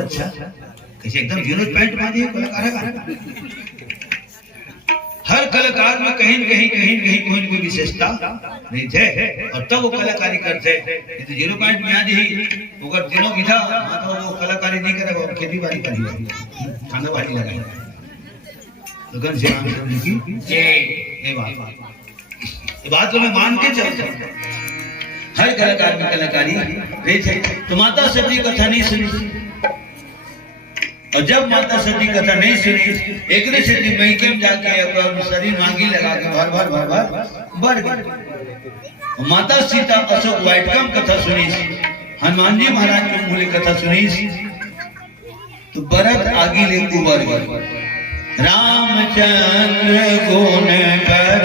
अच्छा कैसे एकदम जीरो पैंट बांधी कलाकार हर कलाकार में कहीं कोई कोई विशेषता नहीं थे और तब वो कलाकारी करते तो जीरो पॉइंट में आदि अगर तीनों विधा तो वो कलाकारी नहीं करे वो खेती बाड़ी करी खाना बाड़ी लगाई लगन से रामचंद्र की ये बात तो मैं मान के चलता हूँ हर कलाकार में कलाकारी रही थे तो माता सती कथा नहीं सुनी और जब माता सती कथा नहीं सुनी एक सती मैके में जाके अपना शरीर मांगी लगा के भर बढ़ गई माता सीता अशोक वाइटकम कथा सुनी हनुमान जी महाराज की मूल्य कथा सुनी तो भरत आगे ले उबर गए रामचंद्र गुण कर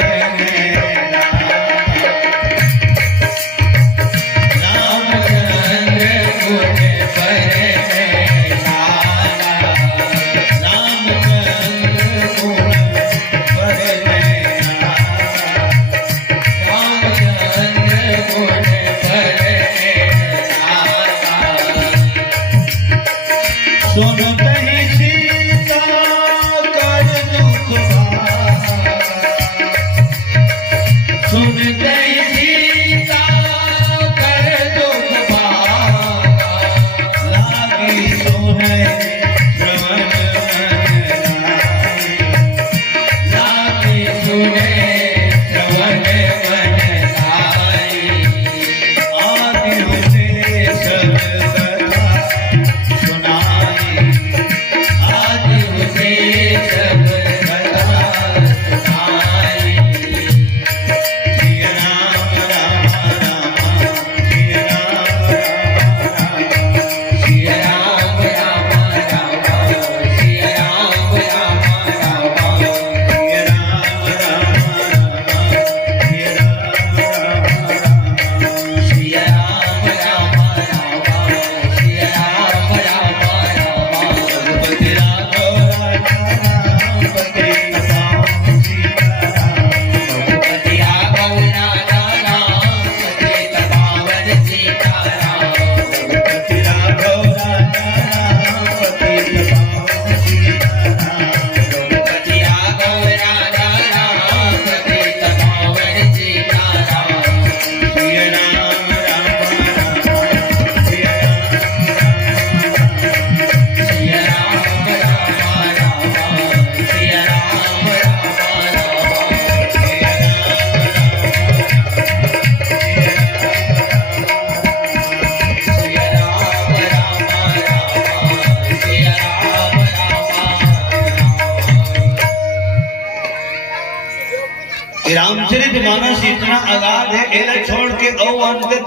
रामचरित मानस इतना आगाध है एला छोड़ के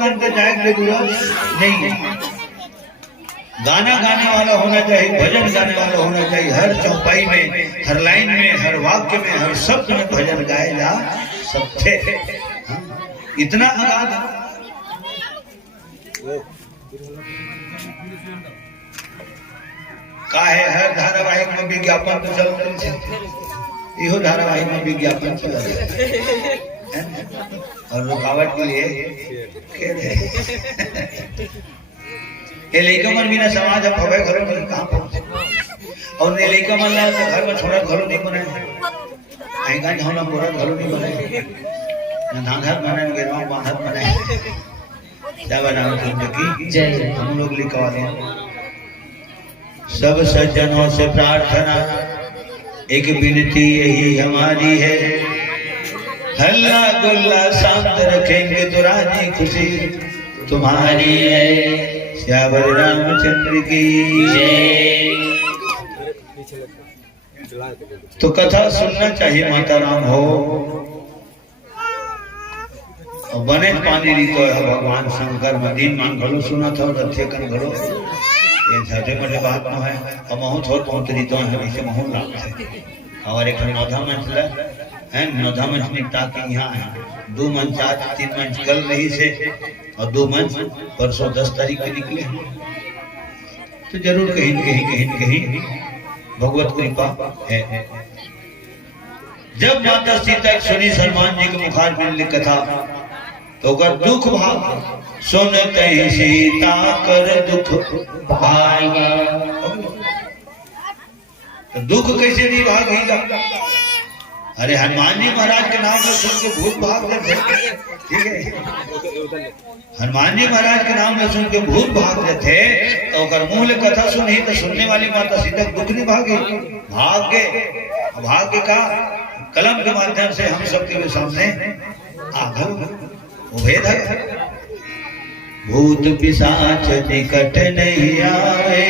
अंत जाएंगे नहीं गाना गाने वाला होना चाहिए भजन गाने वाला होना चाहिए हर चौपाई में हर लाइन में हर वाक्य में हर शब्द में भजन गाए जा सकते इतना आगाध का है हर धारावाहिक में विज्ञापन तो चल इहो धारावाहिक में विज्ञापन चला और रुकावट के लिए ये लड़का मन बिना समाज अब हवे घरों में कहाँ पहुंचे और ये लड़का मन ला घर में छोड़ा घरों नहीं बनाए आएगा जहाँ ना पूरा घरों नहीं बनाए ना धांधर बनाए गेरवा बांधर बनाए क्या बनाओ जिंदगी जय हम लोग लिखवा दें सब सज्जनों से प्रार्थना एक विनती यही हमारी है हल्ला गुल्ला शांत रखेंगे तो राजी खुशी तुम्हारी है श्यावर रामचंद्र की जय। तो कथा सुनना चाहिए माता राम हो बने पानी री तो है भगवान शंकर मदीन मान घड़ो सुना था रथे कन घड़ो ये छोटे मोटे बात न है अब महू थोड़ पहुंच रही तो है इसे महू लाभ है और एक नौधा मंच है नौधा मंच निपटा के यहाँ है 2 मंच आज 3 मंच कल रही से और 2 मंच परसों 10 तारीख को निकले तो जरूर कहीं भगवत कृपा है। जब माता सीता सुनी सलमान जी के मुखार मिलने कथा तो अगर दुख भाग सुनते सीता कर दुख भाई तो दुख कैसे नहीं भागेगा? अरे हनुमान जी महाराज के नाम में सुन के भूत भाग जाते, ठीक है, हनुमान जी महाराज के नाम में सुन के भूत भाग जाते, तो अगर मुंह ले कथा सुनी तो सुनने वाली माता सीता दुख नहीं भागे, भाग के का कलम के माध्यम से हम सबके भी सामने आघर वो भेद है। भूत पिशाच निकट नहीं आए,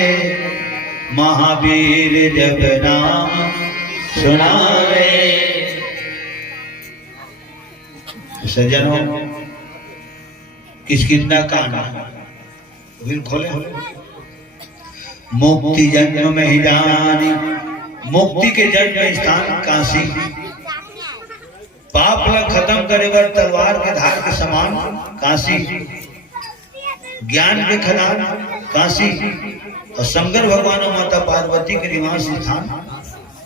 महावीर जब नाम सुनावे। सज्जनों, किसकितना काना दिल खोले, मुक्ति जन्म में ही जानी, मुक्ति के जन्म स्थान काशी, पाप ला खत्म करेगा तलवार के धार के समान काशी, ज्ञान के खदान काशी, और शंकर भगवान और माता पार्वती के निवास स्थान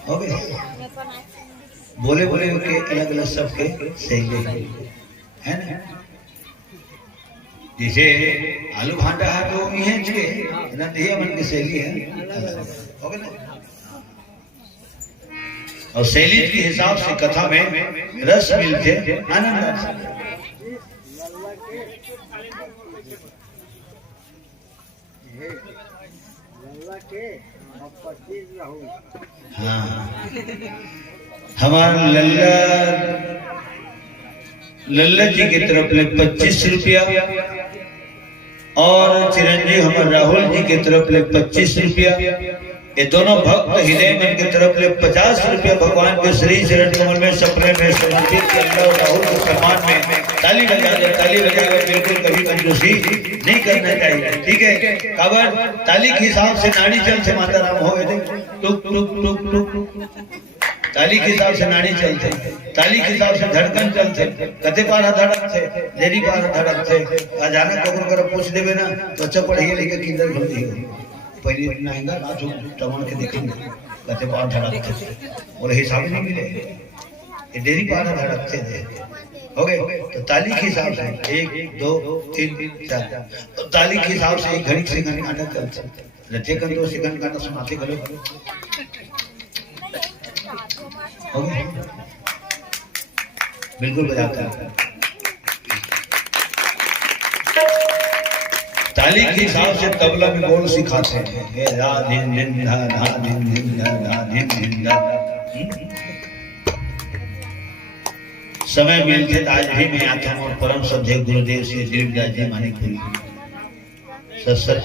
हो गए। बोले बोले के अलग अलग सबके सही है ना। जैसे आलू भांटा है तो यह नदिया मन की शैली है, हो गया ना। और शैली के हिसाब से कथा में रस मिलते, आनंद। हाँ, हमारे लल्ला जी की तरफ ले 25 रुपया, और चिरंजीव हमारे राहुल जी की तरफ ले 25 रुपया, ये दोनों भक्त हृदय मन की तरफ ले 50 रुपया भगवान के श्री चरण कमल में सपने में समर्पित करना। राहुल के सम्मान में ताली बजा दे, ताली बजाकर बिल्कुल कभी कंजूसी नहीं करना चाहिए, ठीक है। खबर ताली के हिसाब से नाड़ी चल से माता राम हो गए, टुक टुक टुक टुक, ताली के हिसाब से नाड़ी चलते, ताली के हिसाब से धड़कन चलते, कते पारा धड़क थे, देरी पारा धड़क थे। अचानक अगर पूछ देवे ना तो अच्छा पढ़िए लेके किधर ढूंढी हो, पहले नहेंगा ना जो टमन के देखेंगे कते पार धड़क थे, और हिसाब नहीं मिले, ये देरी पारा धड़कते थे, हो गए। तो ताली के हिसाब से 1 2 3 4, तो ताली के हिसाब से एक घड़ी से घंटे नाटक चलते, रचे कर 2 सेकंड गाना सुनाते करो, बिल्कुल बजाता है। ताली के हिसाब से तबला में बोल सिखाते हैं, राधे निंदा राधे निंदा राधे निंदा। समय मिलते आज भी मैं आता हूँ, और परम श्रद्धेय गुरुदेव श्री दिव्यदास जी मानिकपुरी सत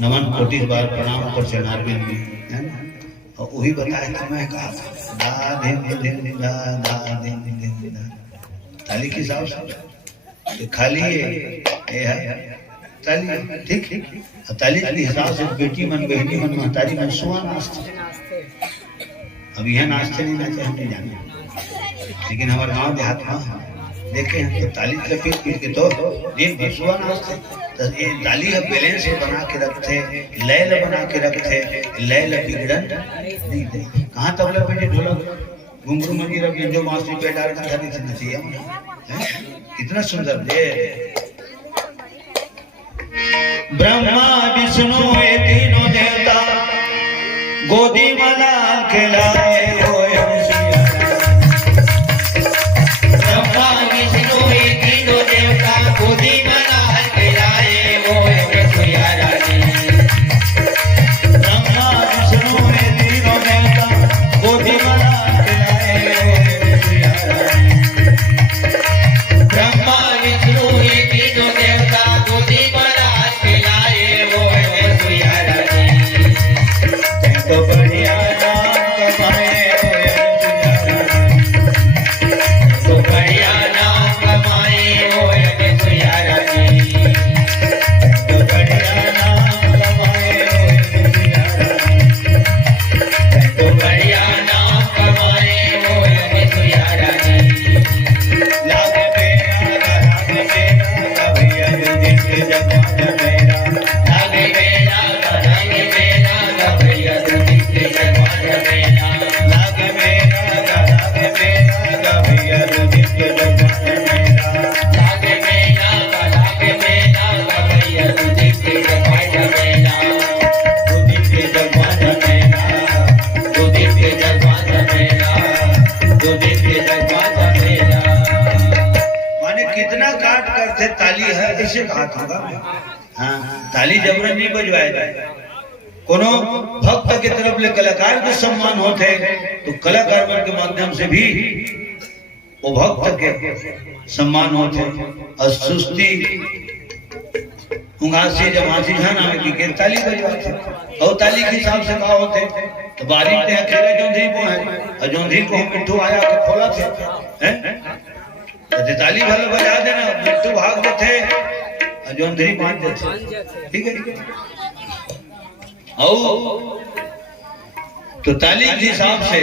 नमन कोटि बार प्रणाम और चरणारविंद में, है ना। और वही बताया था, मैं कहा था ताली के हिसाब से खाली है ताली, ठीक। ताली के हिसाब से बेटी मन, बहनी मन, महतारी मन सुहा नाचते। अब यह नाचते नहीं नाचे हम नहीं जाने, लेकिन हमारे गाँव देहात में देखे हैं तो ताली पीट पीट के तो दिन भर सुहा नाचते। तो ये ताली का बैलेंस बना के रखते, लय बना के रखते, लय बिगड़न नहीं दे। कहाँ तबला पे ढोलक घुंघरू मंजीरा जो मास्टरी पे डाल कर दिखना चाहिए, कितना सुंदर दे। ब्रह्मा विष्णु ये तीनों देवता गोदी माला खिलाए, ब्रह्मा विष्णु ये तीनों देवता गोदी माला खिलाए, ब्रह्मा विष्णु ये तीनों देवता गोदी माला ब्रह्मा विष्णु ये तीनों देवता गोदी माला खिलाए, तो बढ़िया नाम कमाए, तो बढ़िया नाम कमाए, तो बढ़िया नाम कमाए, तो बढ़िया नाम कमाए, लागे मेरा कैसे कहा था हाँ ताली जबरन नहीं बजवाए जाए कोनो भक्त के तरफ ले कलाकार के सम्मान होते तो कलाकार के माध्यम से भी वो भक्त के सम्मान होते और सुस्ती उंगासी जब हासी जाना में की ताली बजवाते और ताली के हिसाब से कहा होते तो बारी पे अकेले जोंधी को है और जोंधी को हम मिट्टू आया के खोला थे हैं तो ताली भले बजा देना मिट्टू भाग थे और जोंधी मान देते ठीक है और तो ताली के हिसाब से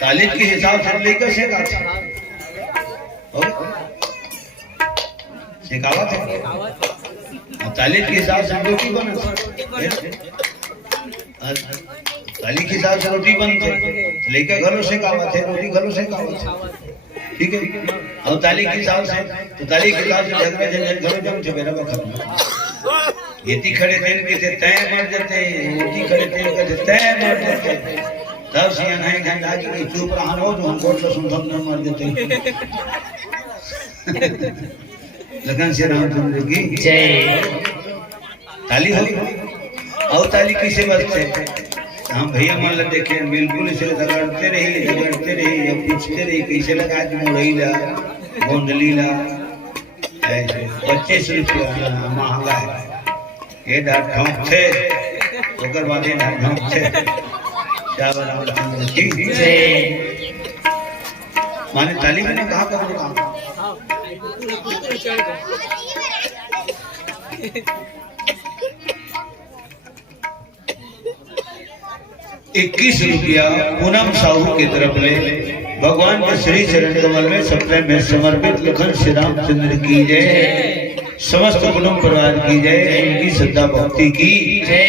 ताली के हिसाब से लेकर से सिखावत है ताली के हिसाब से रोटी बने ताली के हिसाब से रोटी बनते लेकर घरों से कहावत है रोटी घरों से कहावत है ठीक है और ताली के हिसाब से तो ताली के हिसाब से झगड़े झंझट घरों जम से मेरा खत्म येती खड़े थे के थे तय मर जाते येती खड़े थे के थे तय मर जाते तब सियान है झंडा की चुप रहा हो जो हम कोट सुन सुन मर जाते लगन से रामचंद्र की जय ताली हो और ताली किसे बजते हम भैया मान ले देखे बिल्कुल इसे झगड़ते रही अब पूछते रही कैसे लगा आज मोड़ीला गोंडलीला 25 रुपया महंगा है ये ढोंक थे ओकर बाद ये ढोंक थे चावल रामचंद्र की जय माने ताली में कहा करो काम 21 रुपया पूनम साहू की तरफ ले भगवान के श्री चरण कमल में सप्ताह में समर्पित लखन श्री रामचंद्र की जय समस्त कुटुंब परिवार की जय उनकी श्रद्धा भक्ति की जय।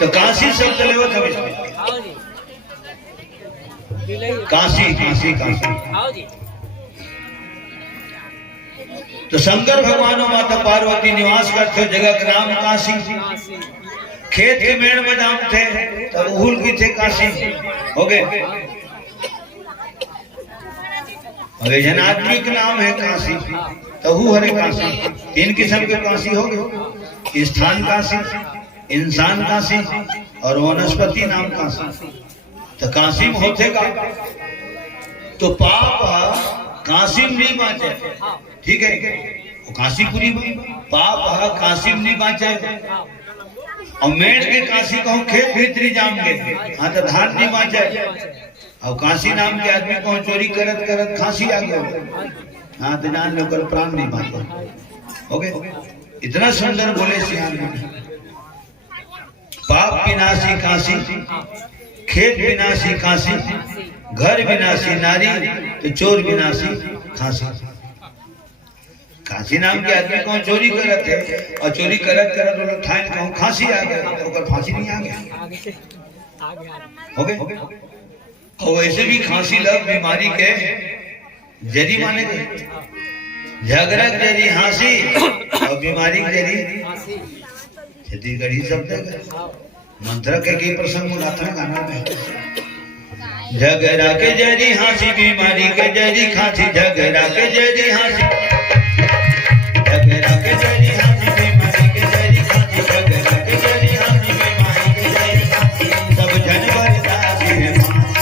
तो काशी शब्द ले वो था काशी काशी काशी तो शंकर भगवान और माता पार्वती निवास करते जगह का नाम काशी खेत के मेड़ में नाम थे तब उहुल की थे काशी हो गए अबे जन आदमी का नाम है काशी तो हरे काशी 3 किस्म के काशी हो गए स्थान काशी इंसान काशी और वनस्पति नाम काशी तो काशी में होते का तो पाप काशी में नहीं बाँचे ठीक है वो काशीपुरी पाप काशी में नहीं बाँचे और मेड़ के काशी को खेत भीतरी जाम गए हाँ तो धान नहीं बाँचे और काशी नाम के आदमी को चोरी करत करत खांसी आ गया हाँ तो जान लो कर प्राण नहीं बाँचे ओके इतना सुंदर बोले सियान पाप विनाशी काशी खेत विनाशी काशी घर विनाशी नारी तो चोर विनाशी खांसी काशी नाम के आदमी को चोरी करत है और चोरी करत करत वो लोग ठान कहूं खांसी आ गया तो ओकर फांसी नहीं आ गया हो गए और वैसे भी खांसी लग बीमारी के जरी माने गए झगड़ा जरी हांसी और बीमारी जरी छत्तीसगढ़ी शब्द मंत्र के प्रसंग मुलाता है गाना में झगड़ा के जरी हांसी बीमारी के जरी खांसी झगड़ा के जरी हांसी झगड़ा के जरी हांसी बीमारी के जरी खांसी झगड़ा के जरी हांसी बीमारी के जरी खांसी सब जन बरदासी है फांसी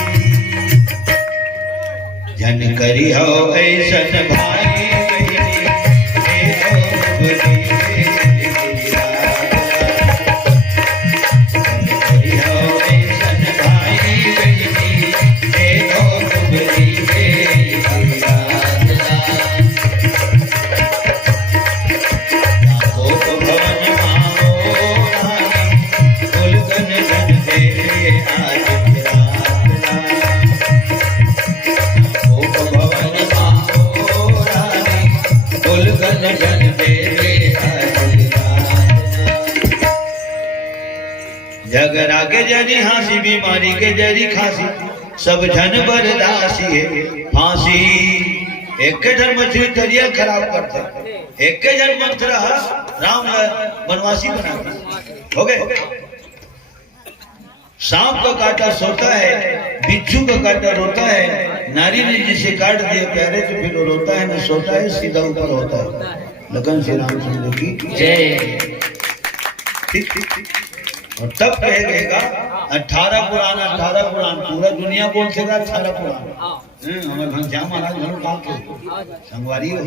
जन करी हो ऐसन भाई झगड़ा के जरी हांसी बीमारी के जरी खांसी सब जन बरदासी है फांसी एक जन मछली तरिया खराब करते एक जन मंत्र राम वनवासी बना हो गए सांप का काटा सोता है बिच्छू का काटा रोता है नारी ने जिसे काट दिया प्यारे तो फिर वो रोता है न सोता है सीधा ऊपर होता है लगन श्री रामचंद्र की जय। ठीक ठीक। और तब कहेगा 18 पुराण पूरा दुनिया बोल सका 18 पुराण। हमारे घनश्याम महाराज घर काम के संगवारी हो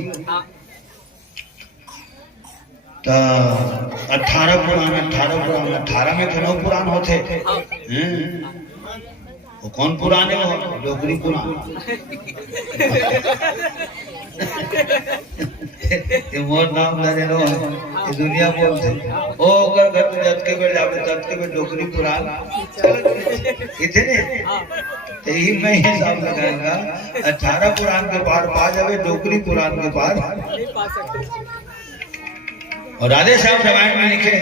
तो 18 पुराण 18 में तो 9 पुराण होते। वो कौन पुराण है? वो डोगरी पुराण। ये मोर नाम लगे रो ये दुनिया बोलते ओ अगर घर पे जत के बैठ जावे तत के बैठ डोगरी पुराण इतने तो ही मैं हिसाब लगाऊंगा 18 पुराण के पार पा जावे डोगरी पुराण के पार। और राधे श्याम रामायण में लिखे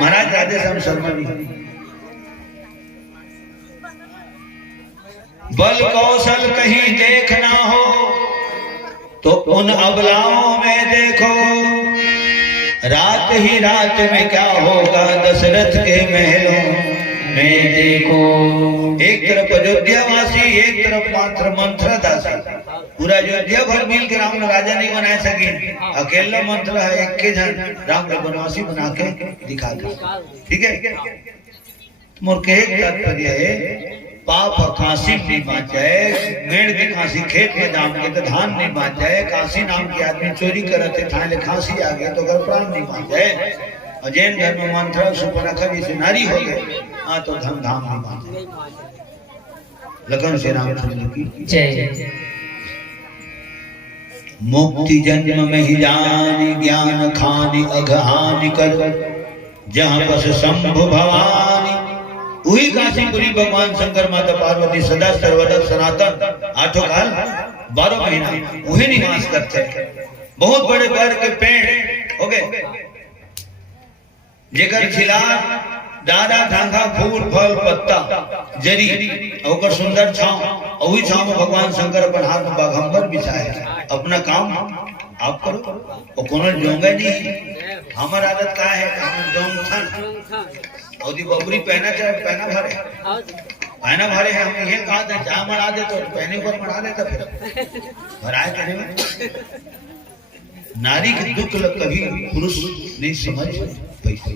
महाराज राधे श्याम शर्मा जी बल कौशल कहीं देखना हो तो उन अबलाओं में देखो, रात ही रात में क्या होगा दशरथ के महलों में देखो। एक तरफ अयोध्यावासी एक तरफ मात्र मंत्र दासी, पूरा अयोध्या भर मिल के राम राजा नहीं बना सके, अकेला मंत्र है एक के जन राम को बनवासी बना के दिखा दे। ठीक है मोर के एक तात्पर्य है पाप काशी नहीं बाँच जाए, मेड़ की काशी खेत में दाम के तो धान नहीं बाँच जाए, काशी नाम के आदमी चोरी करते थाने खांसी आ गए तो घर प्राण नहीं बाँच जाए, और जैन घर में मंत्र सुपर्णखा जैसे नारी हो गए हाँ तो धम धाम नहीं बाँच जाए। लगन श्री रामचंद्र की जय। मुक्ति जन्म में ही जानी ज्ञान खानी अघहानि कर, जहाँ बस शंभु भवानी वही काशीपुरी भगवान शंकर माता पार्वती सदा सर्वदा सनातन आठों काल 12 महीना वही निवास करते हैं। बहुत बड़े पेड़ के पेड़ हो गए जेकर खिला दादा ढांगा फूल फल पत्ता जरी और सुंदर छांव, वही छांव में भगवान शंकर अपन हाथ में बाघंबर बिछाए अपना काम आप करो और कोनो जोंगा नहीं। हमार आदत का है हम जोंग थन और दी बबरी पहना चाहे पहना भरे है, हम ये कहा था जहाँ मना दे तो पहने पर मना देता फिर भराए कहने में। नारी के दुख कभी पुरुष नहीं समझ पैसे,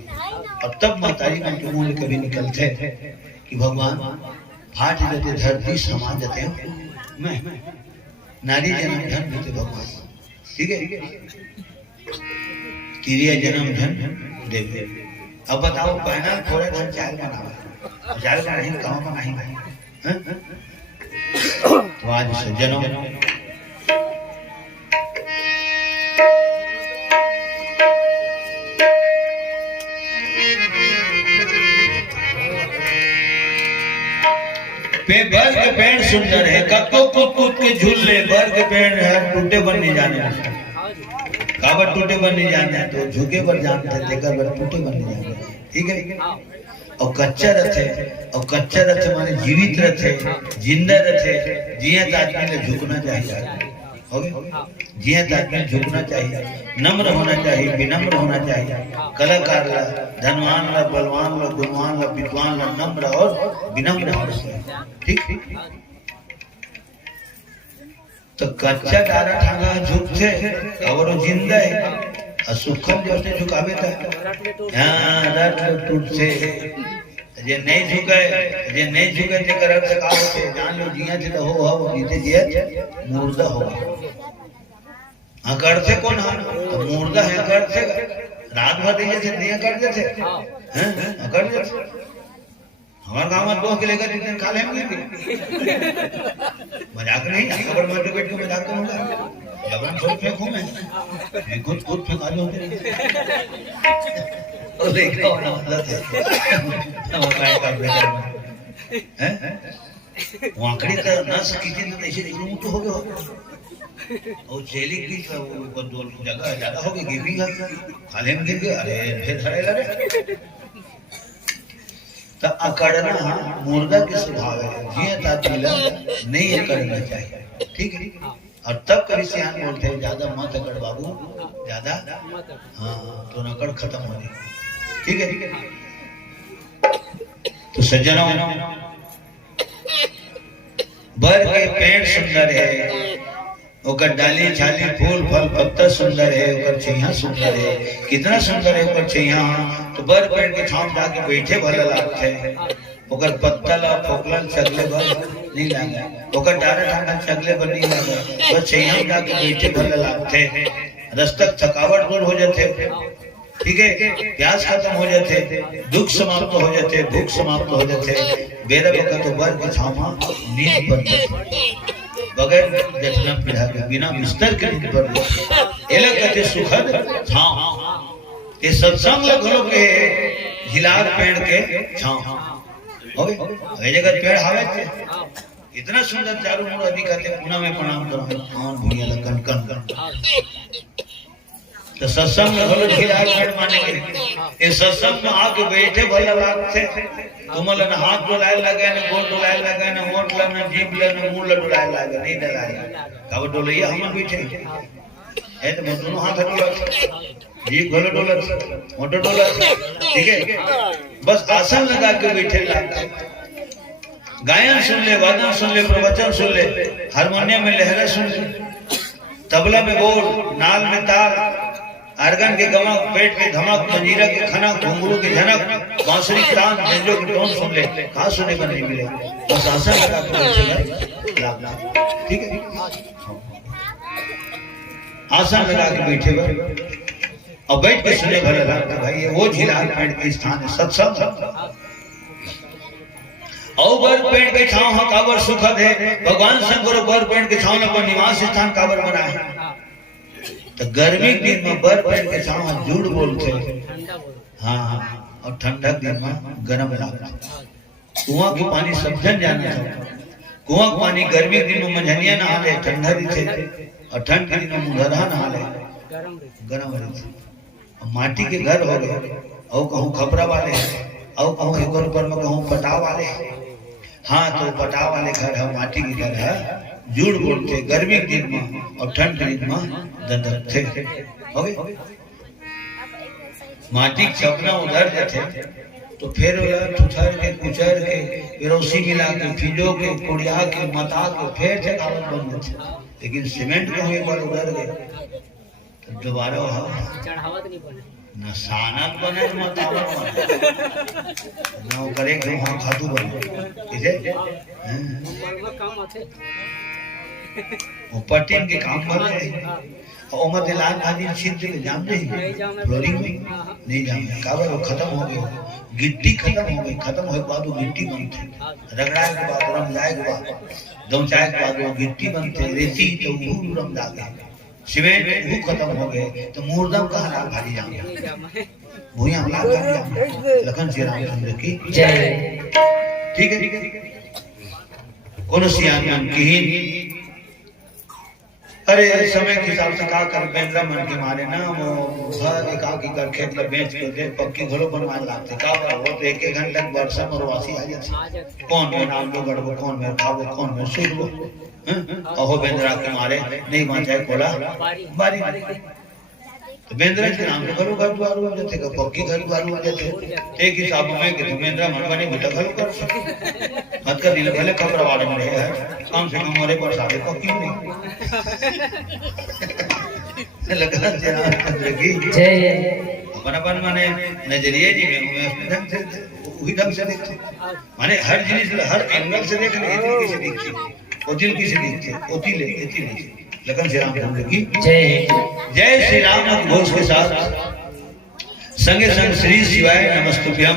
और तब माताजी के मुंह में कभी निकलते कि भगवान फाट देते धरती समा देते मैं नारी जन्म धन देते भगवान। ठीक है तिरिया जन्म धन देवे। अब बताओ पहना थोड़ा धन चाल बनावा चाल का नहीं कहाँ का नहीं तो आज सज्जनों बर्ग पेड़ सुंदर है कत्तो कूद कूद के झूले बर्ग पेड़ है टूटे बन नहीं जाने काबर टूटे बन नहीं जाने तो झुके पर जानते देखकर बर टूटे बन नहीं जाने। ठीक है और कच्चा रथ है और कच्चा रथ माने जीवित रथ है जिंदा रथ है जियत आदमी ने झुकना चाहिए हो गया जियत आदमी झुकना चाहिए नम्र होना चाहिए विनम्र होना चाहिए कलाकार ला धनवान ला बलवान ला गुणवान ला विद्वान ला नम्र और विनम्र होना चाहिए। ठीक तो कच्चा डारा ठांगा झुकते और जिंदा है और सुखम जो से झुकावे था हां रट टूटते जे नहीं झुके ते करब से का होते जान लो जिया थे तो हो जीते जिया मुर्दा हो अकड़ से कौन है मुर्दा है अकड़ से रात भर दिए से दिया कर देते हैं अकड़ देते हमारे गांव में दो के लेकर इतने खा लेंगे मजाक नहीं खबर मार के बैठ के मजाक करूंगा जबरन छोड़ फेंकूं मैं खुद फेंका दो और देखो ना मतलब है काय कर रहे हैं वाकड़ी का नस कीजिए ना ऐसे देखो तो हो गया और चेली की वो दो जगह ज्यादा हो गई गेमिंग खाले में गिर गए अरे फिर धरे लगे तो अकड़ना मुर्दा के स्वभाव है जिया तातीला नहीं अकड़ना चाहिए। ठीक है और तब कभी सियान बोलते हैं ज्यादा मत अकड़ बाबू ज्यादा हाँ तो अकड़ खत्म हो जाए। ठीक है तो सज्जनों बर के पेड़ सुंदर है ओकर डाली छाली फूल फल पत्ता सुंदर है, ओकर छैया सुंदर है, कितना सुंदर है ओकर छैया। तो बर पेड़ के छांव जाके बैठे भला लागते, ओकर पत्ता ला फोकलन चगले भर नहीं लागे, ओकर डारा ठांडा चगले भर नहीं लागे, बस छैया जाके बैठे भला लागते। रस्तक थकावट दूर हो जाते, ठीक है, प्यास खत्म हो जाते, दुख समाप्त हो जाते, भूख समाप्त हो जाते। बेरा वक्त तो बर के छांव नींद पड़ जाती, बगैर जटना पीढ़ा के बिना बिस्तर के नींद पड़ जाती। एला कहते सुखद छांव। ये सत्संग लोग के हिलार पेड़ के छांव हो गए। जगह पेड़ हावे थे, इतना सुंदर चारों ओर अभी कहते पुना में प्रणाम करो, हाँ भूया लगन कन कन। तो सत्संग में भले हिलार पेड़ मानेंगे, ये सत्संग में आके बैठे भला लागते। तुमल न हाथ डोलाए लगे, न गोड़ डोलाए लगे, न होंठ ल, न जीभ ल, न मुंह ल डोलाए लगे, नहीं डोलाए। कब डोलैया हम बैठे है तो दोनों हाथ डोलत, जीभ घोलो डोलत, होंठ डोलत, ठीक है। बस आसन लगा के बैठे लागते। गायन सुन ले, वादन सुन ले, प्रवचन सुन ले, हारमोनियम में लहरा सुन ले, तबला में बोल, नाल में ताल, आर्गन के गमक, पेट के धमक, मंजीरा के खनक, घुंघरू के झनक, बांसुरी तान, झंझों की टोन सुन ले, कहाँ सुने पर नहीं मिले। बस आसन लगा के बैठे लाभ, ठीक है, आसन लगा के बैठे और बैठ के सुने भले लगता। भाई वो झिलार पेड़ के स्थान है सत्संग। और बर पेड़ के छांव काबर सुखद है। भगवान शंकर बर पेड़ के छांव पर निवास स्थान काबर बना है। तो गर्मी के दिन में बर पेड़ के छांव जुड़ बोलते, हाँ, और ठंडक दिन में गर्म लगता। कुआं के पानी सब जन जाना था, कुआं का पानी गर्मी के दिन में मंझनिया नहा ले, ठंडा भी थे, और ठंड के दिन में मुंगरा नहा ले, गर्म रहते। माटी के घर हो गए, और कहूँ खपरा वाले, और कहूँ एक ऊपर में कहूँ पटाव वाले, हाँ, तो पटाव वाले घर है, माटी के घर है, जुड़ बोलते। गर्मी के दिन में और ठंड के दिन में दंदक थे, हो गए। माटी चपना उधर जाते, तो फिर ठुठर के कुचर के पेरोसी मिला के फिजो के कुड़िया के मता के फिर से कागज बन जाते। लेकिन सीमेंट को एक बार उधर गए तो दोबारा न सानक बने न तावत बने, न करे कि वहाँ खातू बने, इसे वो पट्टीन के काम कर रहे हैं। और मत लाल भाजी छिद्र में जाम नहीं, फ्लोरिंग में नहीं जाम, काबर वो खत्म हो गए, गिट्टी खत्म हो गई, खत्म हो बाद वो गिट्टी बनती, रगड़ाए के बाद रंग जाए के बाद दमचाए के बाद वो गिट्टी बनते, रेती तो वो रंग जाता, सीमेंट वो खत्म हो गए, तो मुर्दम का लाल भाजी जाम, भूया लाल भाजी जाम। लखन श्री रामचंद्र की जय। ठीक है, कौन सी आनंद की। अरे समय के हिसाब से का कर बेंद्रा मन के मारे ना वो घर एकाकी कर खेत ला बेच के दे पक्की घरों बनवाने लागते। का वो तो एक घंटे वर्षा में वासी आ जाते, कौन में नाम लो गड़बो, कौन में खाबो, कौन में सुबो, अहो बेंद्रा के मारे नहीं बांचाए कोला बारी। तो बेंद्रा के नाम पे घरों घर द्वार हो जाते, का पक्की घर द्वार हो जाते। एक हिसाब में कि बेंद्रा मनवानी बेटा घर कर मत कर दिल भले खबर वाले में रहे हैं, कम से कम हमारे पास आगे पक्की नहीं लगा चंद्र की जय। अपन माने नजरिए जी में वही ढंग से देखते, माने हर जिनिस हर एंगल से देख ले, तरीके से देखते, ओ दिल की से देखते, ओती ले एती ले। लखन श्री रामचंद्र की जय। जय श्री राम घोष के साथ संगे संग श्री शिवाय नमस्तुभ्यम।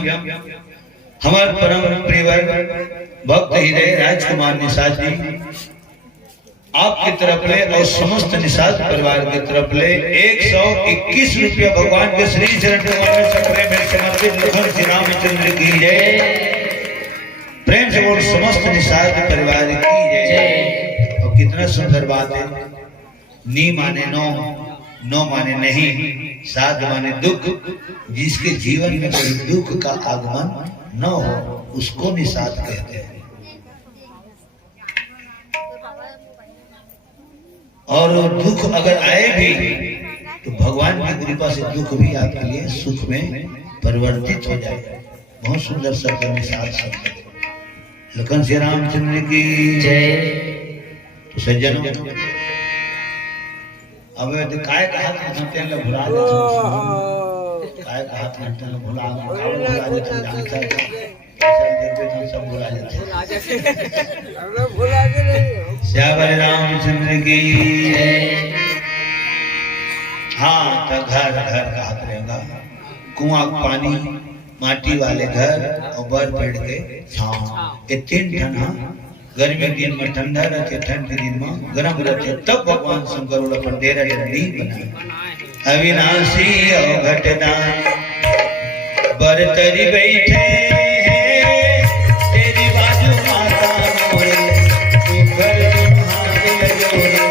हमारे परम प्रियवर भक्त हृदय राजकुमार निषाद जी आपकी तरफ ले और समस्त निषाद परिवार की तरफ ले 121 रुपया भगवान के श्री चरण में समर्पित। लखन श्री रामचंद्र की जय। प्रेम से बोल समस्त निषाद परिवार की जय। और कितना सुंदर बात है, नी माने नो, नो माने नहीं, साध माने दुख। जिसके जीवन में कोई दुख का आगमन न हो उसको निषाद कहते हैं। और दुख अगर आए भी तो भगवान की कृपा से दुख भी आपके लिए सुख में परिवर्तित हो जाए। बहुत सुंदर शब्द निषाद शब्द। लखन श्री रामचंद्र की जय। तो सज्जनों अब ये काय का हाथ घंटे ल भुला दे काय का हाथ घंटे ल भुला दे जानता है देखते तो सब भुला जाते अरे भुला के नहीं श्यावर रामचंद्र की हाँ तो घर घर का हाथ रहेगा कुआं पानी माटी वाले घर और बर पेड़ के छांव ये तीन ठन गर्मी के दिन में ठंडा रहते ठंड के दिन में गर्म रहते तब भगवान शंकर अपन डेरा डंडी बनाए अविनाशी और घटदान बरतरी बैठे तेरी बाजू माता मोरे तू घर हाथ जोड़े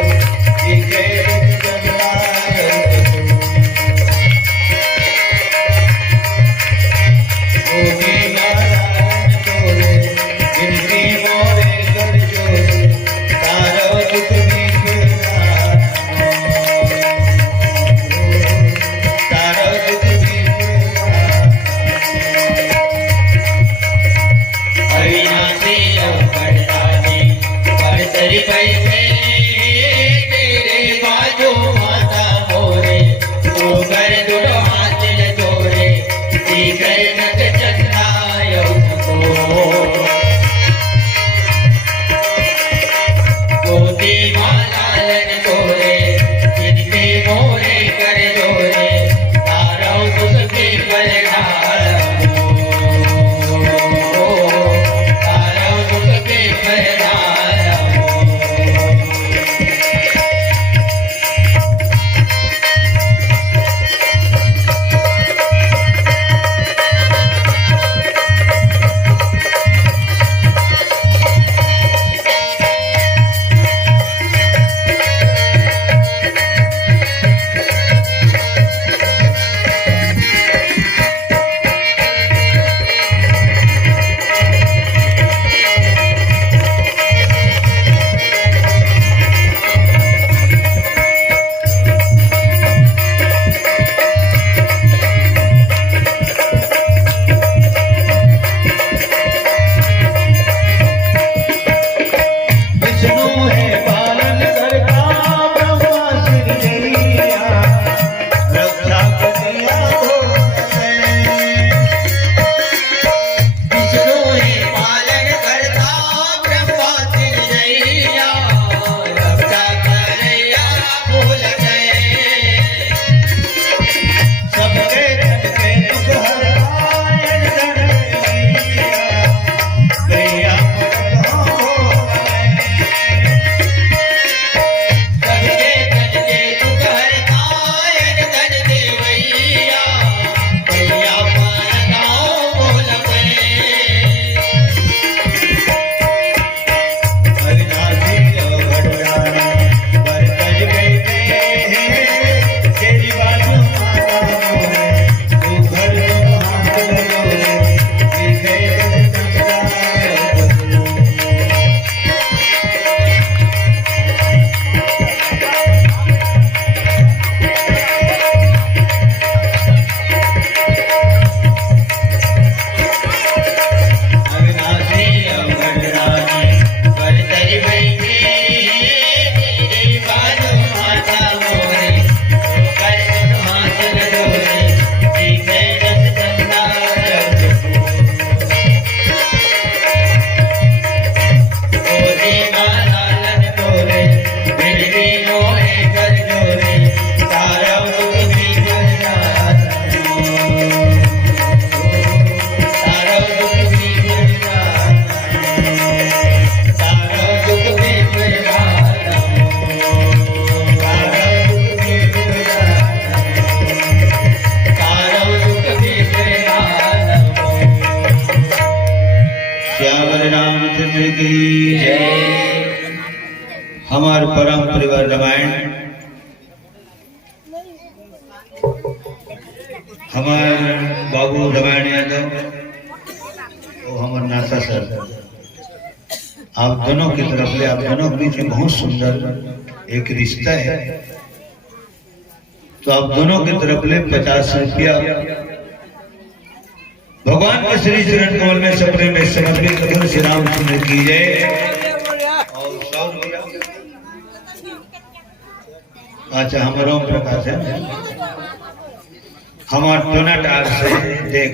हमार परम परिवार रामायण हमार बाबू रामायण यादव और हमार नासा सर, आप दोनों की तरफ ले, आप दोनों के बीच में बहुत सुंदर एक रिश्ता है, तो आप दोनों की तरफ ले 50 रुपया भगवान के श्री चरण कमल में सपने में समर्पित कर श्री रामचंद्र की जय। और 100 रुपया अच्छा हमारे ओम प्रकाश है हमार टोनाटार से देख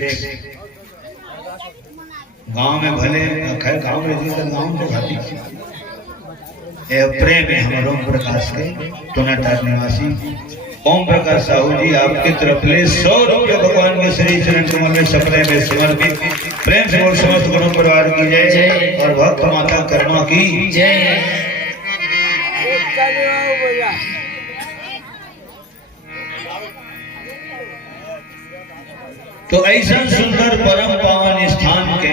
गांव में भले खैर गांव में रहती तो गांव में खाती प्रेम है हमारे ओम प्रकाश के टोनाटार निवासी ओम प्रकाश साहू जी आपकी तरफ ले 100 रुपये भगवान के श्री चरण कमल में सपने में समर्पित प्रेम से और समस्त गुणों परिवार की जय और भक्त माता कर्मा की एक कालिया बोला तो ऐसा सुंदर परम पावन स्थान के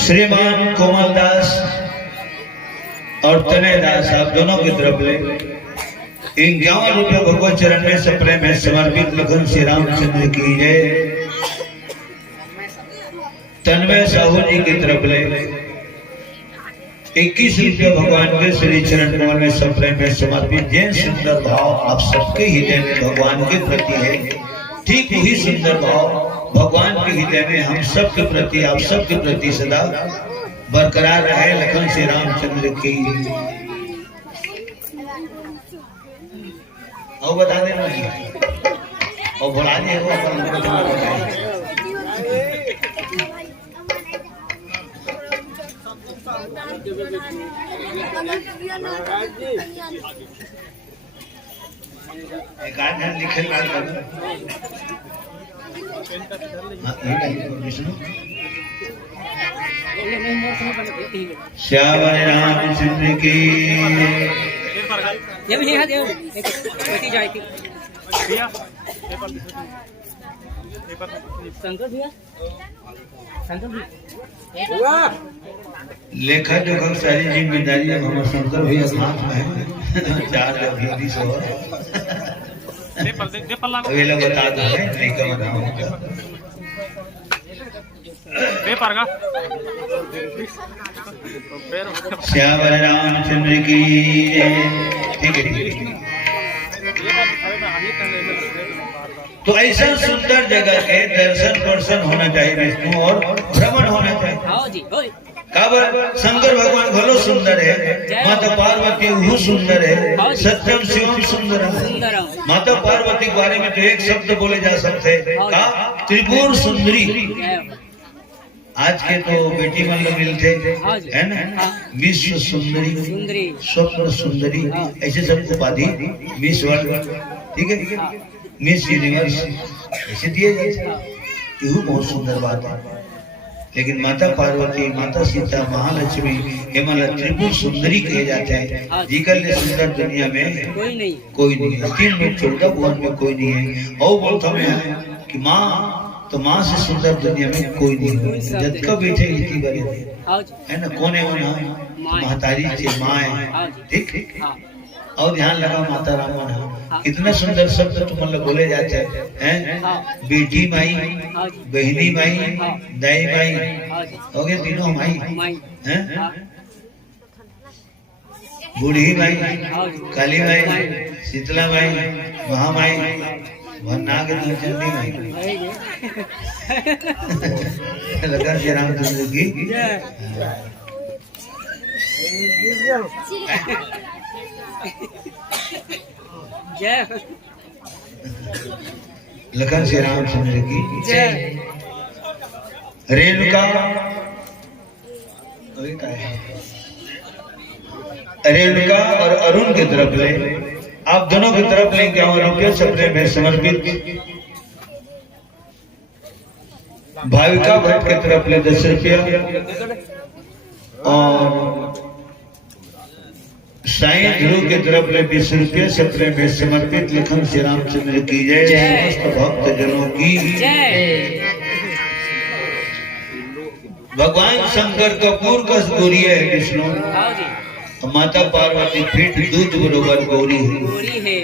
श्रीमान कोमलदास और तनयदास आप दोनों की तरफ ले 51 रुपये भगवत चरण में सपने में समर्पित लखन श्री रामचंद्र की जय तन्मय साहू जी की तरफ ले 21 रुपये भगवान के श्री चरण कमल में सपने में समर्पित जैन सुंदर भाव आप सबके हृदय में भगवान के प्रति है ठीक वही सुंदर भाव भगवान के हृदय में हम सबके प्रति आप सबके प्रति सदा बरकरार रहे लखन श्री रामचंद्र की और बता देना और बुला दे एक आध लिखे विष्णु श्याम रामचंद्र की लेखा जोखा सारी जिम्मेदारी अब हमारे शंकर भैया हाथ में है 4 अभी सौ ये लोग बता दो नहीं का बताऊंगा श्याम रामचंद्र की ठीक है तो ऐसा सुंदर जगह के दर्शन होना चाहिए विष्णु और भ्रमण होना चाहिए काबर शंकर भगवान भलो सुंदर है माता पार्वती वो सुंदर है सत्यम शिवम सुंदर है माता पार्वती के बारे में तो एक शब्द बोले जा सकते का त्रिपुर सुंदरी आज के तो बेटी मन लोग मिलते है ना विश्व सुंदरी स्वप्न सुंदरी ऐसे सब उपाधि मिस वर्ल्ड ठीक है मिस यूनिवर्स ऐसे दिए जाते यही बहुत सुंदर बात है लेकिन माता पार्वती माता सीता महालक्ष्मी हिमालय त्रिपुर सुंदरी कहे जाते हैं जीकल ने सुंदर दुनिया में कोई नहीं है 3 लोग 14 भुवन में कोई नहीं है और बोलता मैं कि माँ तो माँ से सुंदर दुनिया में कोई नहीं है जब का बैठे इतनी बड़ी है ना कोने महतारी से माँ है ठीक और ध्यान लगा माता रामन कितना सुंदर शब्द तुम लोग बोले जाते हैं बेटी माई बहनी माई दाई माई हो गए तीनों माई हैं बूढ़ी माई काली माई शीतला माई महामाई नाग चंडी माई लगा श्री रामचंद्र की लखन श्री रामचंद्र की जय रेणुका और अरुण की तरफ ले आप दोनों की तरफ ले 51 रुपये सपने में समर्पित भाविका भट्ट की तरफ ले 10 रुपया और साईं ध्रुव की तरफ ले 20 रुपये सपने में समर्पित लखन श्री रामचंद्र की जय समस्त भक्त जनों की भगवान शंकर कपूर का गौरी है विष्णु माता पार्वती फिट दूध बरोबर गौरी है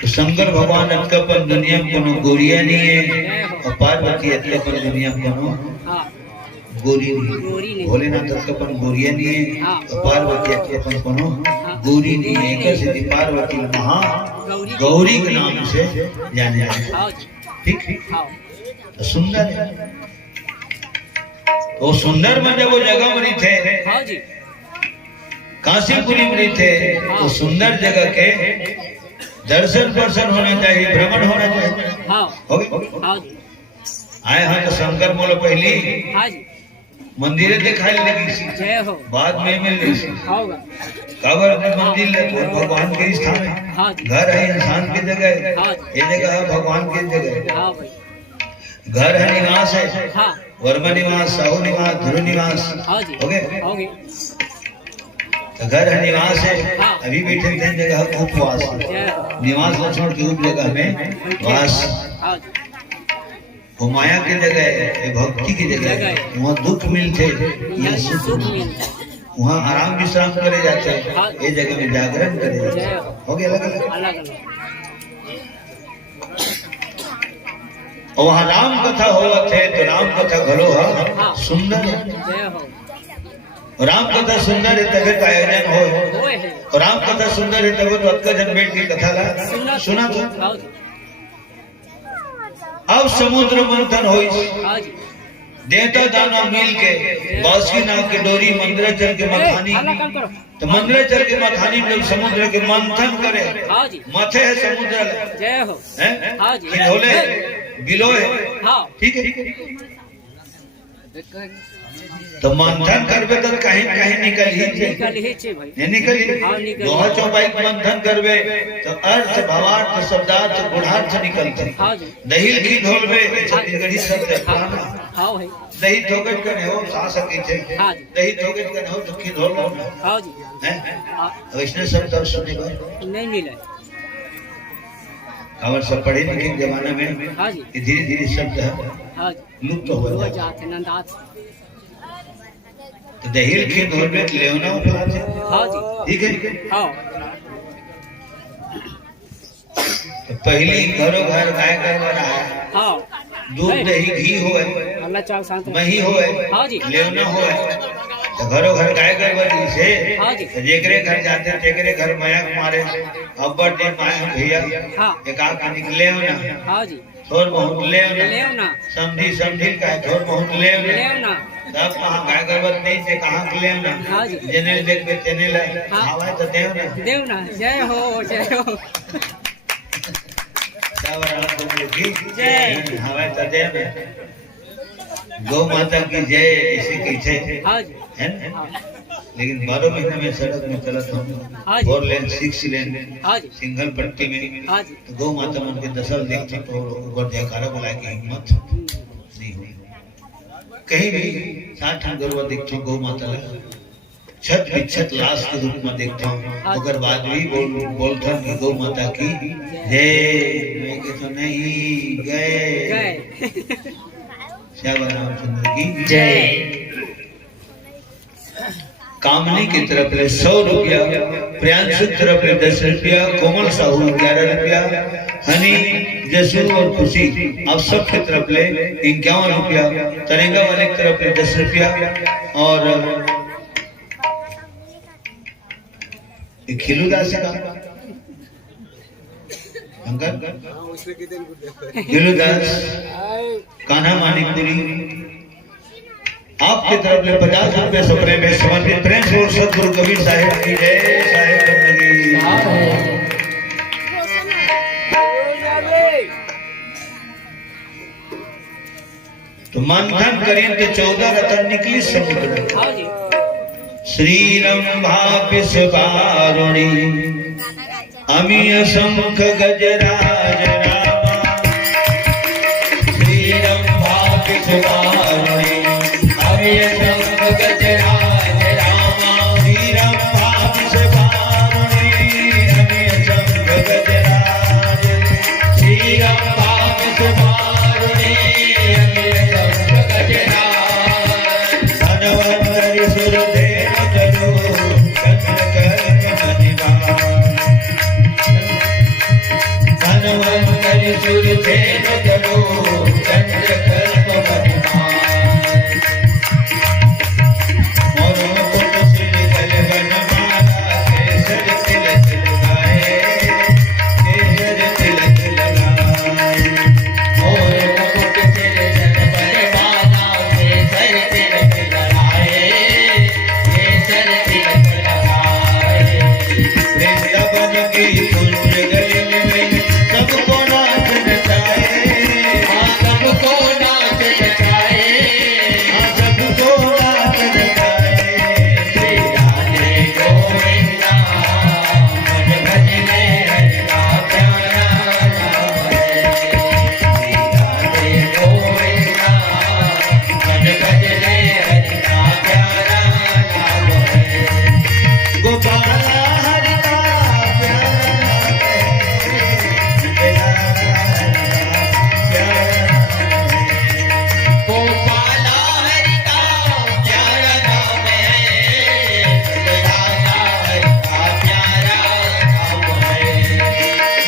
तो शंकर भगवान अतकपन दुनिया में कोनो गौरिया नहीं है और पार्वती अतकपन दुनिया में कोनो गौरी नहीं भोलेनाथ अतकपन गौरिया नहीं है और पार्वती अतकपन कोनो गौरी नहीं है एक सिद्धि पार्वती महा गौरी के नाम से जाने जाते ठीक सुंदर है वो सुंदर में जब वो जगह में थे हाँ जी काशीपुरी में थे तो सुंदर जगह के दर्शन पर्शन होना चाहिए, भ्रमण होना चाहिए। हाँ हो गई? हाँ जी आए हाँ तो शंकर मोल पहली हाँ जी मंदिर दिखाई लगी सी, जय हो बाद में मिल रही सी। होगा काबर में मंदिर है तो भगवान के स्थान है, हाँ जी घर है इंसान की जगह है, हाँ ये जगह है भगवान की जगह है। हाँ भाई घर है निवास है, हाँ वर्मा निवास, साहू निवास, ध्रुव निवास, हाँ जी हो गए? हो गए तो घर है निवास है, हाँ। अभी बैठे थे जगह है उपवास है। जय हो निवास लक्षण की उप जगह में वास, हाँ जी वो माया की जगह है, ये भक्ति की जगह है। वहाँ दुख मिलते, यहाँ सुख सुख मिलते। मिलता है वहाँ आराम विश्राम करे जाते हैं, ये जगह में जागरण करे जाते जय हैं। हो हो गया अलग अलग। अलग अलग और वहाँ राम कथा होगा थे तो राम कथा घरो हाँ। सुंदर है। जय हो राम कथा सुंदर है तभी तो आयोजन हो, होए है और राम कथा सुंदर है तभी तो अतका जन बैठ की कथा ला सुना तो। हाँ जी अब समुद्र मंथन हो, हाँ जी देवता दानव मिल के बांसुरी नाव की डोरी मंदराचल के मथानी, अलग काम करो तो मंदराचल के मथानी में समुद्र के मंथन करे, हाँ जी माथे है समुद्र जय हो है, हाँ जी खिलौले बिलोए, हाँ ठीक है। तो मंथन करबे तो कहीं कहीं निकल ही निकल ही छे भाई नहीं निकली। हाँ, निकली। दोहा चौपाई मंथन करबे तो अर्थ भावार्थ शब्दार्थ गुणार्थ निकलते। हाँ जी दही की ढोलबे छत्तीसगढ़ी शब्द है पुराना। हाँ भाई दही धोगट कने हो सा सके छे, हाँ जी दही धोगट कने हो दुखी ढोल हाँ जी हैं, हाँ वैष्णव शब्द और सुनने को नहीं मिला खबर सब पढ़े लिखे के जमाने में हाँ जी ये धीरे धीरे शब्द है हाँ जी लुप्त हो हुआ जाता। जाते नंदात तो दही के ढोलबे लेवना उपलब्ध है, हाँ जी ठीक है। हाँ तो पहली घरों घर गाय करवा रहा है, हाँ दूध दही घी होए, अल्लाह चाल शांत रहे। मही होए, हाँ जी लेवना होए, तो घरों घर गाय करवा दी से हाँ जी तो जेकरे घर जाते जेकरे घर मयक मारे अब्बड़ दे माए भैया हाँ एक आका निकले ना हाँ जी थोर बहुत ले लेव ना समझी समझी का थोर बहुत ले लेव ना सब कहाँ गाय करवत नहीं से कहाँ के ले ना हाँ जी जेने देख के तेने ले हाँ। हवा तो देव ना देव ना जय हो जय हो जय हवा तो देव ना गौ माता की जय इसी की जय हाँ जी है ना। हाँ लेकिन 12 महीने में सड़क में चलत हूँ हाँ जी। 4 लेन 6 लेन हाँ जी सिंगल पट्टी में हाँ जी तो गौ माता मन के दसल देखते तो ऊपर जयकारा बुलाए की हिम्मत नहीं हुई। कहीं भी 60 गरुआ देखते गौ माता ला छत विच्छत लाश के रूप में देखता हूँ, मगर बाद भी बोलता हूँ कि गौ माता की जय। मैं के तो नहीं गए गए श्याम रामचंद्र की जय। कामनी की तरफ ले 100 रुपया, प्रियांशु की तरफ ले 10 रुपया, कोमल साहू 11 रुपया, हनी जसू और खुशी आप सब की तरफ ले 51 रुपया, तरेंगा वाले की तरफ ले 10 रुपया और खिलू दास का खिलू दास कान्हा मानिकपुरी आपके तरफ ले 50 रुपए सपने में समर्पित प्रेम से सदगुरु कबीर साहिब की जय। साहिब बंदगी तो मंथन करें तो 14 रतन निकली समुद्र। हाँ जी श्रीरंभा विश्ववारुणी अमीय शंख गजराज रामा। श्रीरंभा विश्ववारुणी अमीय शंख गजराज रामा। श्रीरंभा विश्ववारुणी अमीय शंख गजराज। श्रीरंभा विश्ववारुणी अमीय शंख गजराज। धनवंतरि सुरदेव धनवंतरि सुरदेव करो चंद्र कल्प बलिमान। मोर मुकुट सिर गल बनमाला केसर तिलक लगाए। केसर तिलक लगाए। मोर मुकुट सिर गल बनमाला केसर तिलक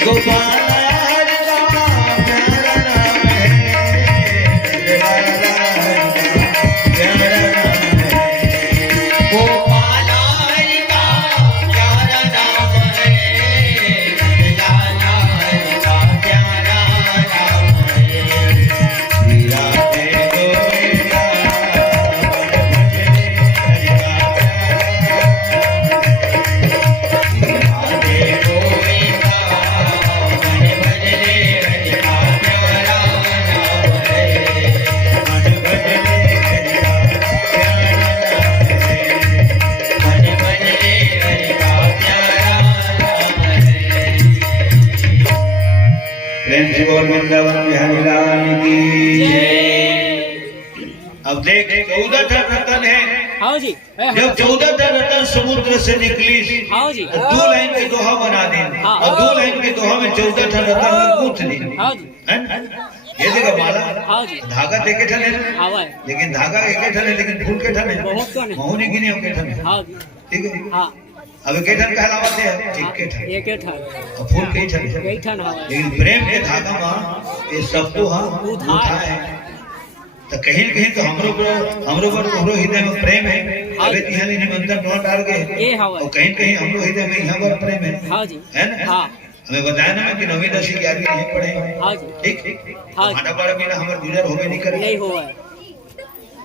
गोपाल हरि का प्यारा नाम है, लाला हरि का प्यारा नाम है। गोपाल हरि का प्यारा नाम है, लाला हरि का प्यारा नाम है। श्री राधे गोविंदा प्रेम से बोल वृंदावन बिहारी लाल की जय। अब देख 14 रतन है। हाँ जी जब 14 रतन समुद्र से निकली, हाँ जी 2 लाइन के दोहा बना दे हाँ। और 2 लाइन के दोहा में 14 रतन में पूछ दी। हाँ जी है ना? ये देखो माला, हाँ जी धागा देखे ठने, आवा है लेकिन धागा एके ठने, लेकिन फूल के ठने बहुत तो नहीं। महू नहीं गिनी के ठने। हाँ जी ठीक है। हाँ अब के ठन कहलावत है एक के ठन एक ठन और फूल के ठन। यही ठन हवा लेकिन प्रेम के धागा में ये सब तो हाँ उठा है। तो कहीं कहीं तो हमरो पर हमरो हृदय में प्रेम है। अबे तिहाली निमंत्रण न डाल के ये हवा और कहीं कहीं हमरो हृदय में यहाँ पर प्रेम है। हाँ जी है ना? हाँ हमें बताया ना कि 9वीं 10वीं 11वीं नहीं पढ़े। हाँ जी ठीक हाँ जी। हमारा बारे में हमारे गुजर होवे नहीं करे। नहीं हुआ है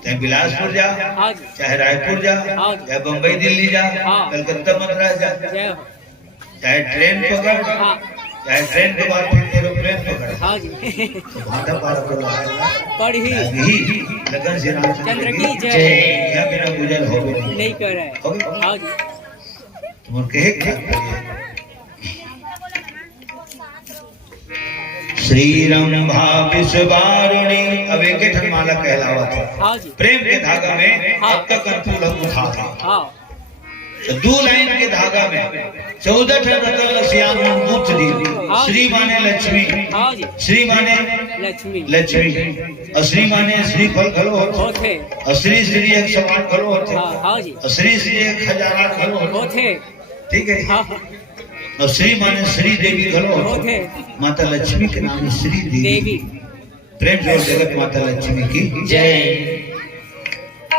चाहे बिलासपुर जा, हाँ जी चाहे रायपुर जा, हाँ। चाहे बम्बई दिल्ली जा, हाँ। कलकत्ता मद्रास जा, जय हो चाहे ट्रेन पकड़, हाँ चाहे ट्रेन के बाद फिर एरोप्लेन पकड़, हाँ जी तो भाटा पार कर रहा है। पढ़ी यही लगन श्री रामचंद्र चंद्र की की जय। जय। यहाँ बिना गुजर होवे नहीं। नहीं कर रहा है होवे? हाँ जी तुम कहे क्या? श्री रंभा विश्वारुणी अब एक ठन माला कहलावा था। हाँ जी प्रेम के धागा में हाँ। अब तक अनुकूल उठा था। हाँ तो 2 लाइन के धागा में 14 ठन रतन श्याम मूर्त दी। हाँ। श्री माने लक्ष्मी, हाँ जी श्री माने लक्ष्मी लक्ष्मी, और श्री माने श्री फल खलो होते, होते और श्री श्री एक समान खलो होते, हाँ हाँ जी और श्री श्री एक हजारात खलो होते। होते ठीक है। हाँ और श्री माने श्री देवी खलो होते। होते माता लक्ष्मी के नाम है श्री देवी। देवी प्रेम जोर जगत माता लक्ष्मी की जय।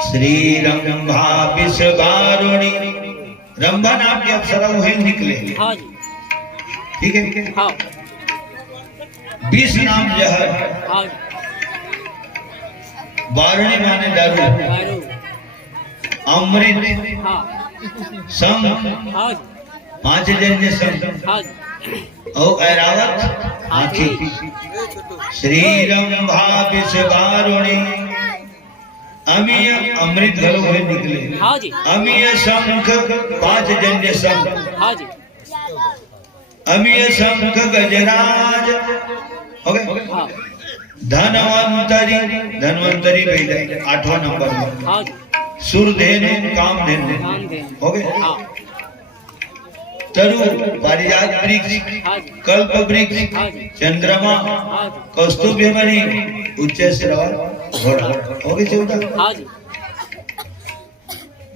श्री रंभा विश्वारुणी, रंभा नाम के अप्सरा वही निकले। हाँ जी ठीक है। हाँ 20 नाम जहर, हाँ वारुणी माने दारू, दारू अमृत, हाँ संग, हाँ जी 5 जन्य संग, हाँ जी और ऐरावत हाथी। श्री रंभा विश्वारुणी, अमीय अमृत घलो हुए निकले। हाँ जी अमीय शंख 5 जन्य संग, हाँ जी अमीय शंख गजराज हो गए। हाँ धनवंतरी, धनवंतरी पहले 8वां नंबर में। हाँ जी सुरधेनु कामधेनु ध्यान दें हो गए। हाँ तरु पारिजात वृक्ष, हाँ जी कल्प वृक्ष, हाँ जी चंद्रमा, हाँ जी कौस्तुभमणि, उच्च श्रवा घोड़ा हो गए 14। हाँ जी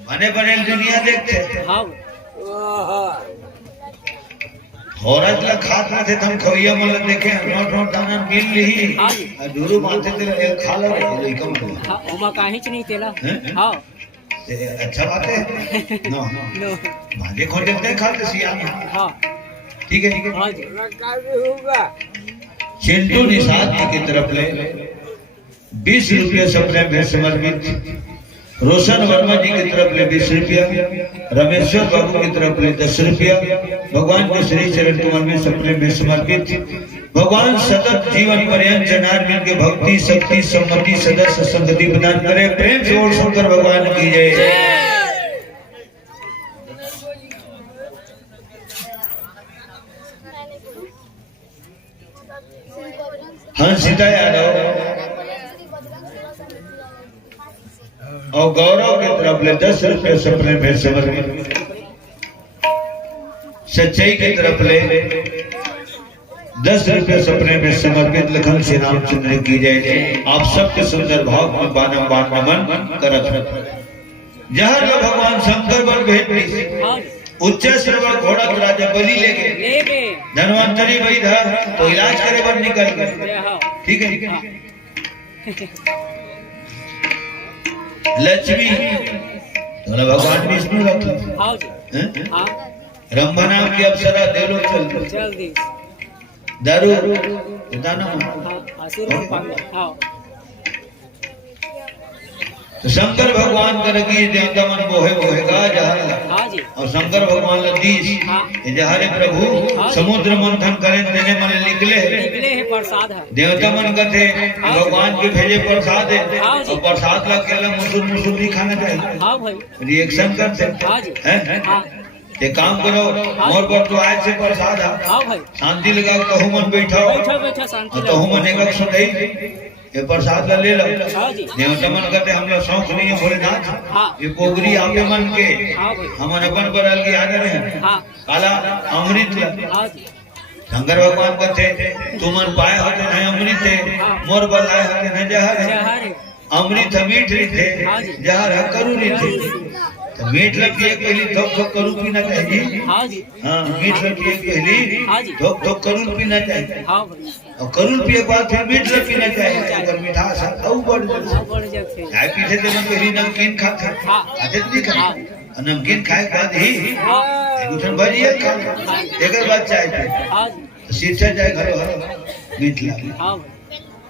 बने बने दुनिया देखते हाँ औरत ला खात ना थे तुम खवैया मतलब देखे नोट नोट दाना मिल ली हाँ जी दूरू माथे ते एक खा लो ये कम हो। हाँ उमा काहे च नहीं तेला हैं? हाँ अच्छा बात है ना। नो भाजे खोटे ते खाते सियान। हाँ ठीक है। हाँ जी होगा चिंटू निषाद जी की तरफ ले 20 रुपये सप्रेम भेंट समर्पित, रोशन वर्मा जी की तरफ ले 20 रुपया, रमेश्वर बाबू की तरफ ले 10 रुपया। भगवान के श्री चरण कमल में सप्रेम भेंट समर्पित। भगवान सतत जीवन पर्यंत जनार्दन के भक्ति शक्ति सम्मति सदस्य संगति प्रदान करे। प्रेम से और शंकर भगवान की जय। हंसिता यादव और गौरव की तरफ ले 10 रुपये सप्रेम भेंट समर्पित। सच्चाई की तरफ ले 10 रुपये सप्रेम भेंट समर्पित। लखन श्री रामचंद्र की जय। आप सबके सुंदर भाव में बारंबार नमन करत। जहर भगवान शंकर पर भेंट दी। हाँ जी उच्च श्रवा घोड़ा तो राजा बलि ले गए ले गए धनवंतरी भाई था तो इलाज करे पर निकल गए जय हो ठीक है हाँ लक्ष्मी तो भगवान विष्णु रख हाँ जी हैं? हाँ रंभा नाम की अप्सरा देवलोक चल गई जल्दी दारू दाना हाँ असुर को पांडे हाँ तो शंकर भगवान कर की देवता मन बोहे बोहेगा जहर हाँ जी और शंकर भगवान लदीश हाँ जहरे प्रभु समुद्र मंथन करें देने मन निकले निकले है प्रसाद है देवता मन कथे भगवान के भेजे प्रसाद है हाँ जी। और प्रसाद ला केला मुसुर मुसुर नहीं खाना चाहिए हाँ भाई रिएक्शन करते हाँ जी हैं हाँ ये काम करो मोर पर तो आज से प्रसाद आ हाँ भाई शांति लगाओ कहूँ मन बैठाओ बैठा बैठा शांति और कहूँ मन एक सुनई ये प्रसाद ला ले लो हाँ जी देवता मन कहते हम लोग शौक नहीं है भोलेनाथ हाँ ये पोगरी आपे मन के हाँ भाई हम अपन बरल के आ रहे हैं हाँ काला अमृत ला हाँ जी शंकर भगवान कहते तुमन पाए होते नहीं अमृत है मोर बलाए होते नहीं जहर है जहर है अमृत मीठ रीते हाँ जी। जहर है करू रीते तो मीठ लग पिए पहली धोक धोक करू पीना चाहिए हाँ जी हाँ मीठ लग पिए पहली हाँ जी। धोक धोक करू पीना चाहिए हाँ भाई और करू पिए के बाद फिर मीठ लग पीना चाहिए अगर मिठास है तो बढ़ जाए हाँ बढ़ जाते चाय पीते थे मैं पहली नमकीन खाते हाँ। खाते नहीं हाँ। खाते और नमकीन खाए के बाद ही हाँ उठन भरिए खा एक बाद चाय पे हाँ जी शीर्षा जाए घर हर मीठ लगे हाँ भाई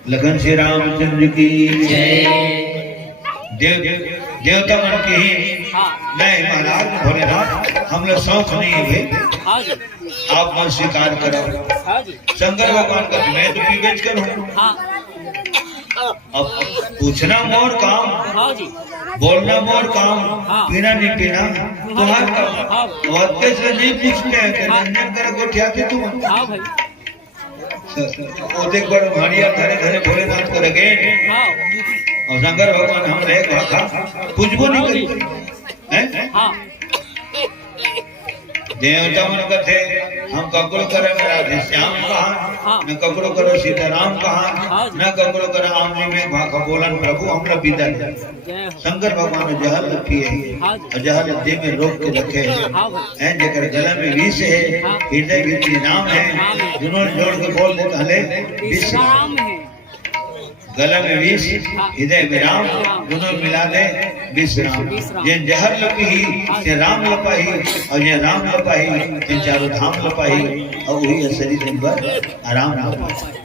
लखन श्री रामचंद्र की जय देव देवता मन की ही हाँ नहीं महाराज भोलेनाथ हम लोग शौक नहीं है भाई हाँ जी आप मन स्वीकार करो हाँ जी शंकर भगवान का मैं तो पी बेच कर हूँ हाँ अब पूछना मोर काम हाँ जी बोलना मोर काम हाँ। पीना नहीं पीना तुम्हारा काम हाँ। और कैसे नहीं पूछते हैं कि हाँ। रंजन कर गोठियाते तुम हाँ भाई वो देख बड़ भाड़िया धरे धरे भोलेनाथ को रगे हाँ और शंकर भगवान हम रहे भाखा पूछबो नहीं करी हैं हाँ देवता मन कथे हम ककड़ो करे राधे श्याम कहा हाँ। न ककड़ो करो सीताराम कहा हाँ। न ककड़ो करे आमने में भाखा बोलन प्रभु हमरा विदा दे जय हो शंकर भगवान जहर पिए हाँ और जहर देह में रोक के रखे हाँ भाई हैं जेकर गला में विष है हाँ। हृदय भीतरी नाम है दोनों जोड़ के बोल दे कहले विष विश्राम है गला में विष हाँ। हृदय में राम दोनों मिला दे विश्राम ये जहर लपी ये राम लपाही और ये राम लपाही ये चारों धाम लपाही और वही शरीर पर आराम लपाही